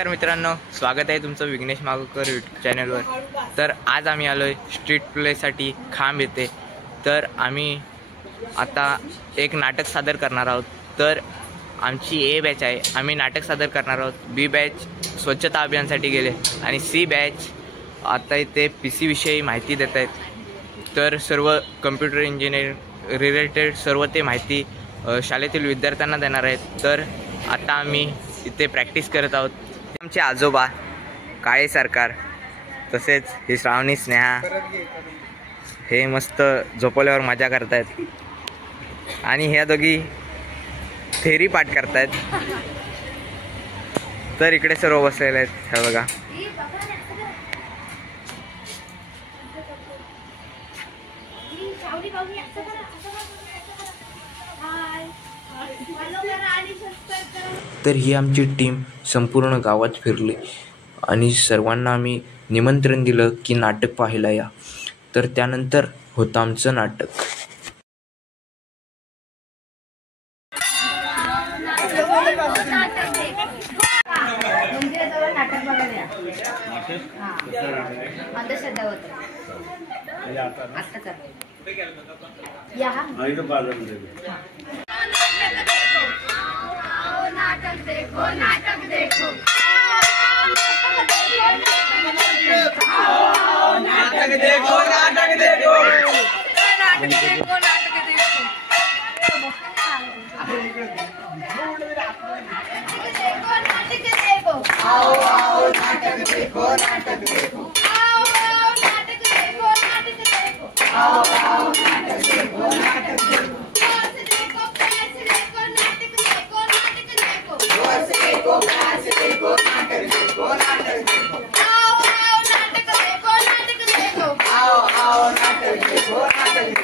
नमस्कार मित्रांनो, स्वागत आहे तुमचं विघ्नेश मागुकर यूट्यूब चॅनलवर। तर आज आम्ही आलोय स्ट्रीट प्लेसाठी खांब येथे। तर आम्ही आता एक नाटक सादर करणार आहोत। तर आमची ए बॅच आहे, आम्ही नाटक सादर करणार आहोत। बी बॅच स्वच्छता अभियानासाठी गेले आणि सी बॅच आता इथे PC विषयी माहिती देत आहेत। तर सर्व कम्प्युटर इंजिनिअरिंग रिलेटेड सर्व ते माहिती शाळेतील विद्यार्थ्यांना देणार आहेत। तर आता आम्ही इथे प्रॅक्टिस करत आहोत। आमचे आजोबा काळे सरकार, तसेच ही श्रावणी स्नेहा, हे मस्त झोपल्यावर मजा करतायत आणि ह्या दोघी थेरी पाठ करतायत। तर इकडे सर्व बसलेले आहेत, हे बघा। तर ही आमची टीम संपूर्ण गावात फिरली आणि सर्वांना आम्ही निमंत्रण दिलं की नाटक पाहायला या। तर त्यानंतर होतं आमचं नाटक। नाटक देखो नाटक देखो नाटक देखो नाटक देखो नाटक देखो नाटक देखो आओ आओ नाटक देखो नाटक देखो आओ आओ नाटक देखो नाटक देखो आओ आओ नाटक देखो नाटक देखो प्यास देखो नाटक देखो नाटक देखो आओ आओ नाटक देखो नाटक देखो आओ आओ नाटक देखो नाटक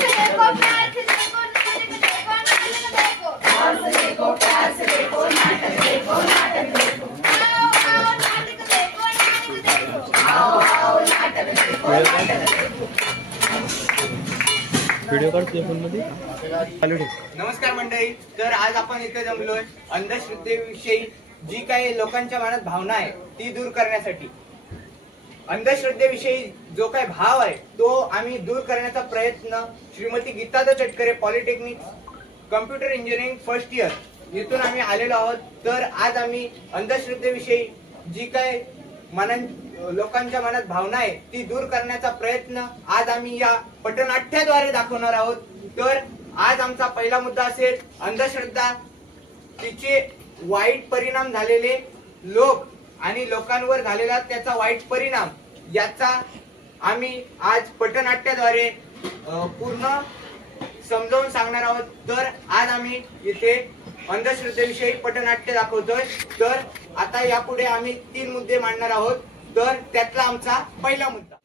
देखो प्यास देखो नाटक देखो नाटक देखो प्यास देखो नाटक देखो नाटक देखो आओ आओ नाटक देखो नाटक देखो आओ आओ नाटक देखो नाटक देखो। व्हिडिओ काढतोय फोन मध्ये चालू ठेव। नमस्कार मंडळी, तर आज आपण इथे जमलोय अंधश्रद्धेविषयी जी काही लोकांच्या मनात भावना आहे ती दूर करण्यासाठी। अंधश्रद्धेविषयी जो काही भाव आहे तो आम्ही दूर करण्याचा प्रयत्न Shrimati Geeta Chatkare polytechnic computer engineering first year इथून आम्ही आलेलो आहोत। तर आज आम्ही अंधश्रद्धेविषयी जी काही लोकांच्या मनात भावना आहे ती दूर करण्याचा प्रयत्न आज आम्ही या पटनाट्याद्वारे दाखवणार आहोत। तर आज आमचा पहिला मुद्दा असेल अंधश्रद्धा, तिचे वाईट परिणाम झालेले लोक आणि लोकांवर झालेला त्याचा वाईट परिणाम, याचा आम्ही आज पटनाट्याद्वारे पूर्ण समजावून सांगणार आहोत। तर आज आम्ही इथे अंधश्रद्धेविषयी पटनाट्य दाखवतोय। तर आता यापुढे आम्ही 3 मुद्दे मांडणार आहोत। तर त्यातला आमचा पहिला मुद्दा,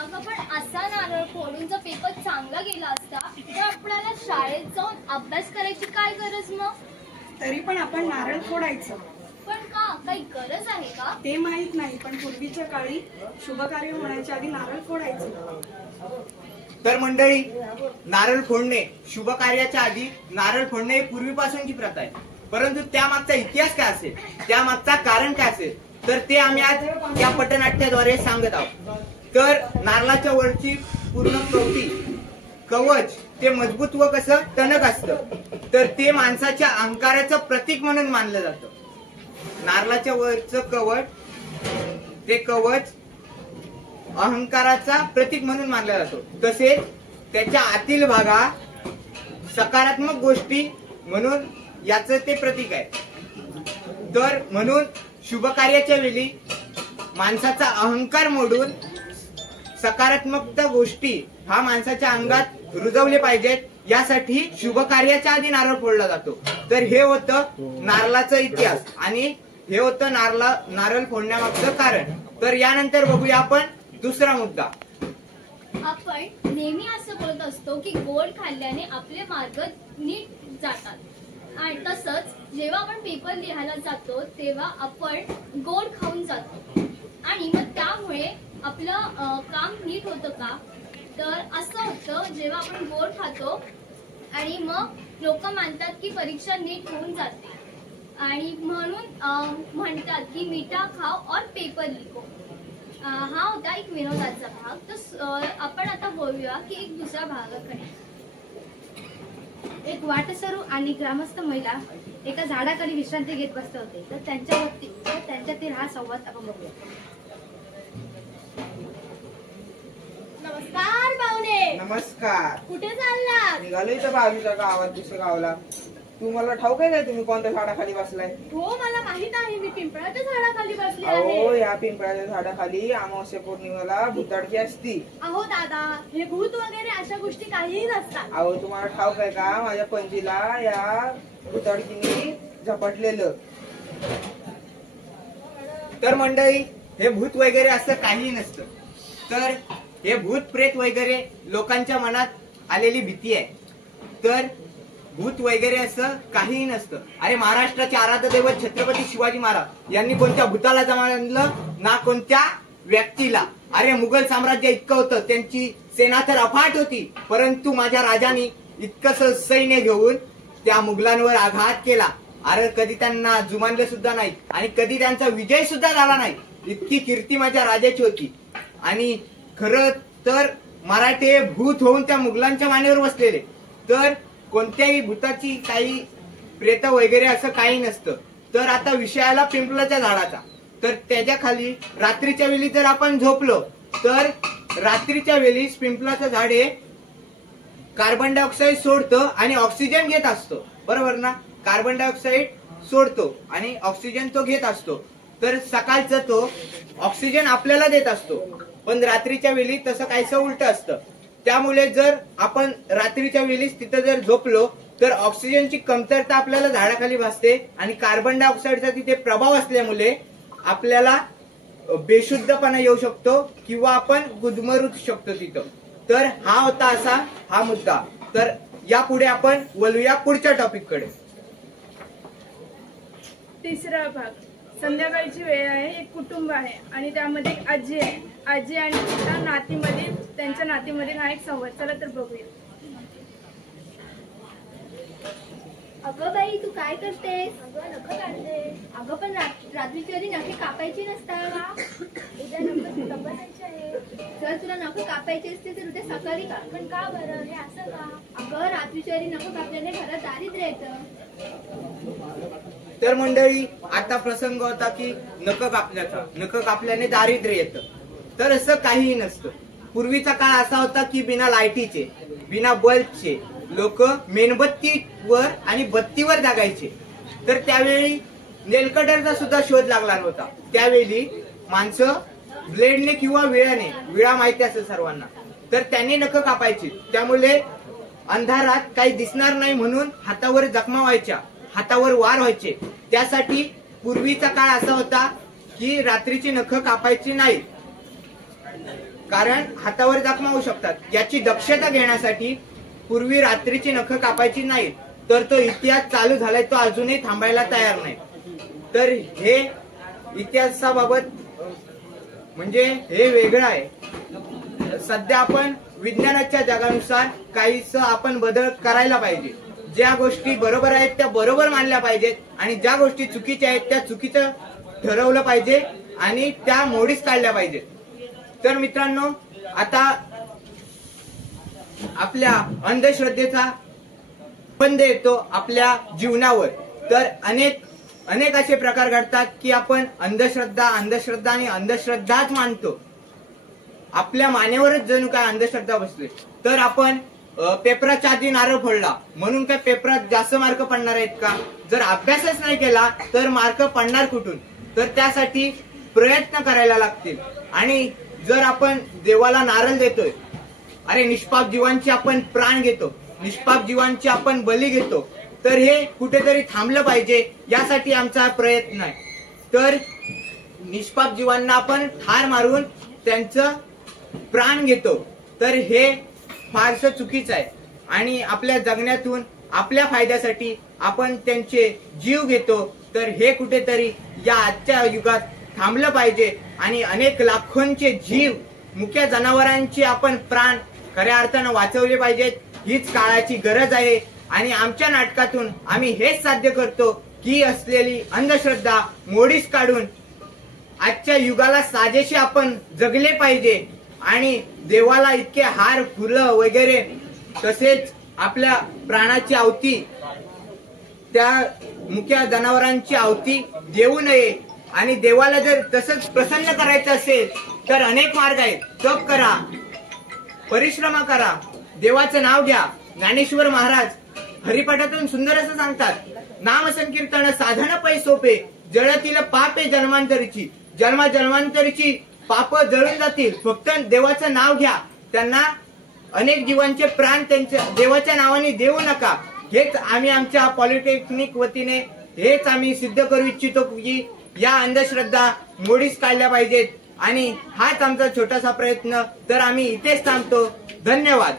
अगं पण असा नारळ फोडून जर पेपर चांगला गेला असता तर आपल्याला शाळेत जाऊन अभ्यास करायची काय गरज मग? तरी पण आपण नारळ फोडायचं। पण का, काही गरज आहे का ते माहित नाही, पण पूर्वीच्या काळी शुभकार्य होण्याच्या आधी नारळ फोडायचं। तर मंडळी, नारळ फोडणे शुभ कार्याच्या आधी नारळ फोडणे ही पूर्वीपासूनची प्रथा आहे, परंतु त्यामागचा इतिहास काय असेल, त्यामागचा कारण काय असेल, तर ते आम्ही आज या पटनाट्याद्वारे सांगत आहोत। तर नारळाच्या वरची पूर्ण कवच ते मजबूत व कसं टणक असतं, तर ते माणसाच्या अहंकाराचं प्रतीक म्हणून मानलं जातं। नारळाच्या वरचं कवच, ते कवच अहंकाराचा प्रतीक म्हणून मानला जातो। तसेच त्याच्या आतील भागा सकारात्मक गोष्टी म्हणून याचं ते प्रतीक आहे। तर म्हणून शुभ कार्याच्या वेळी माणसाचा अहंकार मोडून सकारात्मक गोष्टी हा माणसाच्या अंगात रुजवले पाहिजेत, यासाठी शुभ कार्याच्या आधी नारळ फोडला जातो। तर हे होतं नारळाचा इतिहास आणि हे होतं नारळ फोडण्यामागचं कारण। तर यानंतर बघूया आपण दुसरा मुद्दा। आपण नेहमी असं बोलत असतो की गोड खाल्ल्याने आपले मार्ग नीट जातात, आणि तसंच जेव्हा आपण पेपर लिहायला जातो तेव्हा आपण गोड खाऊन जातो, आणि मग त्यामुळे आपलं काम नीट होतं का? तर असं होतं जेव्हा आपण गोड खातो आणि मग लोक मानतात की परीक्षा नीट होऊन जाते, आणि म्हणून म्हणतात की मीठा खाओ और पेपर लिखो. हा होता एक विनोदाचा भाग. तर आपण आता बोलूया की एक दुसऱ्या भागाकडे. एक वाटसरू आणि ग्रामस्थ महिला एका झाडाखाली विश्रांती घेत बसले होते. तर त्यांच्यातील हा संवाद आपण बघूया. नमस्कार पाहुणे. नमस्कार. कुठे चाललात? निघालो इथं बाजूच्या गावात दुसऱ्या गावाला. तू मला ठाऊक आहे काय तुम्ही कोणत्या झाडाखाली बसलाय? हो मला माहित आहे. मी पिंपळाच्या झाडाखाली बसली अहो आहे. या पिंपळाच्या झाडाखाली अमावस्या पौर्णिमेला भुताडकी असती. अहो दादा, हे भूत वगैरे अशा गोष्टी काहीही नसतात. अहो तुम्हाला ठाऊक आहे का माझ्या पणजीला या भुताडकीने झपटलेलं. तर मंडळी, हे भूत वगैरे असं काही नसतं. तर हे भूत प्रेत वगैरे लोकांच्या मनात आलेली भीती आहे. तर भूत वगैरे असं काहीही नसतं. अरे महाराष्ट्राचे आराध्य दैवत छत्रपती शिवाजी महाराज यांनी कोणत्या भूताला जमावलं ना कोणत्या व्यक्तीला. अरे मुघल साम्राज्य इतकं होतं, त्यांची सेना तर अफाट होती, परंतु माझ्या राजांनी इतकंसं सैन्य घेऊन त्या मुघलांवर आघात केला. अरे कधी त्यांना जुमानलं सुद्धा नाही आणि कधी त्यांचा विजय सुद्धा झाला नाही. इतकी कीर्ती माझ्या राजाची होती. आणि खरं तर मराठे भूत होऊन त्या मुघलांच्या मानेवर बसलेले. तर कोणत्याही भूताची काही प्रेत वगैरे असं काही नसतं. तर आता विषय आला पिंपळाच्या झाडाचा. तर त्याच्या खाली रात्रीच्या वेळी जर आपण झोपलो तर रात्रीच्या वेळी पिंपळाचं झाड हे कार्बन डायऑक्साईड सोडतं आणि ऑक्सिजन घेत असतो. बरोबर ना? कार्बन डायऑक्साईड सोडतो आणि ऑक्सिजन तो घेत असतो. तर सकाळचं तो ऑक्सिजन आपल्याला देत असतो, पण रात्रीच्या वेळी तसं काहीसं उलट असतं. त्यामुळे जर आपण रात्रीच्या वेळीच तिथं जर झोपलो तर ऑक्सिजनची कमतरता आपल्याला झाडाखाली भासते आणि कार्बन डायऑक्साईडचा तिथे प्रभाव असल्यामुळे आपल्याला बेशुद्धपणा येऊ शकतो किंवा आपण गुदमरू शकतो तिथं. तर हा होता असा हा मुद्दा. तर यापुढे आपण बोलूया पुढच्या टॉपिक कडे. तिसरा भाग. संध्याकाळची वेळ आहे. एक कुटुंब आहे आणि त्यामध्ये एक आजी आहे. आजी आणि त्यांच्या नातीमध्ये हा एक संवाद. चला तर बघूया. अगं बाई, तू काय करतेस? अगं नख काढते. अगं पण रात्रीची आधी नखे कापायची नसतात का? उद्या नख तपासायचे आहे. जर तुला नख कापायचे असते तर उद्या सकाळी का? पण का बरं हे असं का? अगं रात्रीच्या आधी नख कापल्याने घरात दारिद्र्य येतं. तर मंडळी, आता प्रसंग होता की नख कापल्याचा. नख कापल्याने दारिद्र्य येतं. तर असं काहीही नसतं. पूर्वीचा काळ असा होता की बिना लाईटीचे, बिना बल्बचे लोक मेणबत्तीवर आणि बत्तीवर जागायचे. तर त्यावेळी नेलकटरचा सुद्धा शोध लागला नव्हता. त्यावेळी माणसं ब्लेडने किंवा विळाने, विळा माहिती असेल सर्वांना, तर त्यांनी नख कापायची. त्यामुळे अंधारात काही दिसणार नाही म्हणून हातावर जखमा व्हायच्या, हातावर वार व्हायचे. त्यासाठी पूर्वीचा काळ असा होता की रात्रीची नख कापायची नाही, कारण हातावर जखमा होऊ शकतात. याची दक्षता घेण्यासाठी पूर्वी रात्रीची नख कापायची नाही. तर तो इतिहास चालू झालाय, तो अजूनही थांबायला तयार नाही. तर हे इतिहासाबाबत म्हणजे हे वेगळं आहे. सध्या आपण विज्ञानाच्या जगानुसार काहीच आपण बदल करायला पाहिजे. ज्या गोष्टी बरोबर आहेत त्या बरोबर मानल्या पाहिजेत आणि ज्या गोष्टी चुकीच्या आहेत त्या चुकीचं ठरवलं पाहिजे आणि त्या मोडीच काढल्या पाहिजेत. तर मित्रांनो, आता आपल्या अंधश्रद्धेचा बंद येतो आपल्या जीवनावर. तर अनेक असे प्रकार घडतात की आपण अंधश्रद्धा आणि अंधश्रद्धाच मानतो. आपल्या मानेवरच जणू काय अंधश्रद्धा बसले. तर आपण पेपराच्या आधी नारळ फोडला म्हणून काय पेपरात जास्त मार्क पडणार आहेत का? जर अभ्यासच नाही केला तर मार्क पडणार कुठून? तर त्यासाठी प्रयत्न करायला लागतील. आणि जर आपण देवाला नारळ देतोय, अरे निष्पाप जीवांचे आपण प्राण घेतो, निष्पाप जीवांचे आपण बली घेतो, तर हे कुठेतरी थांबलं पाहिजे. यासाठी आमचा प्रयत्न आहे. तर निष्पाप जीवांना आपण ठार मारून त्यांचं प्राण घेतो, तर हे फारसं चुकीचं आहे. आणि आपल्या जगण्यातून आपल्या फायद्यासाठी आपण त्यांचे जीव घेतो, तर हे कुठेतरी या आजच्या युगात थांबलं पाहिजे. आणि अनेक लाखोंचे जीव, मुख्य जनावरांचे आपण प्राण खऱ्या अर्थानं वाचवले पाहिजेत. हीच काळाची गरज आहे आणि आमच्या नाटकातून आम्ही हेच साध्य करतो की असलेली अंधश्रद्धा मोडीस काढून आजच्या युगाला साजेशी आपण जगले पाहिजे आणि देवाला इतके हार फुलं वगैरे तसेच आपल्या प्राणाची आहुती त्या मुक्या जनावरांची आहुती देऊ नये आणि देवाला जर तसंच प्रसन्न करायचं असेल तर अनेक मार्ग आहेत. तप करा, परिश्रम करा, देवाचं नाव घ्या. ज्ञानेश्वर महाराज हरिपाठातून सुंदर असं सांगतात, नाम संकीर्तन साधन पै सोपे जळतील पापे जन्मांतरीची. जन्मांतरीची पाप जळून जातील. फक्त देवाचं नाव घ्या. त्यांना अनेक जीवांचे प्राण त्यांच्या देवाच्या नावाने देऊ नका. हेच आम्ही आमच्या पॉलिटेक्निक वतीने हेच आम्ही सिद्ध करू इच्छितो की या अंधश्रद्धा मोडीस काढल्या पाहिजेत आणि हाच आमचा छोटासा प्रयत्न. तर आम्ही इथेच थांबतो. धन्यवाद.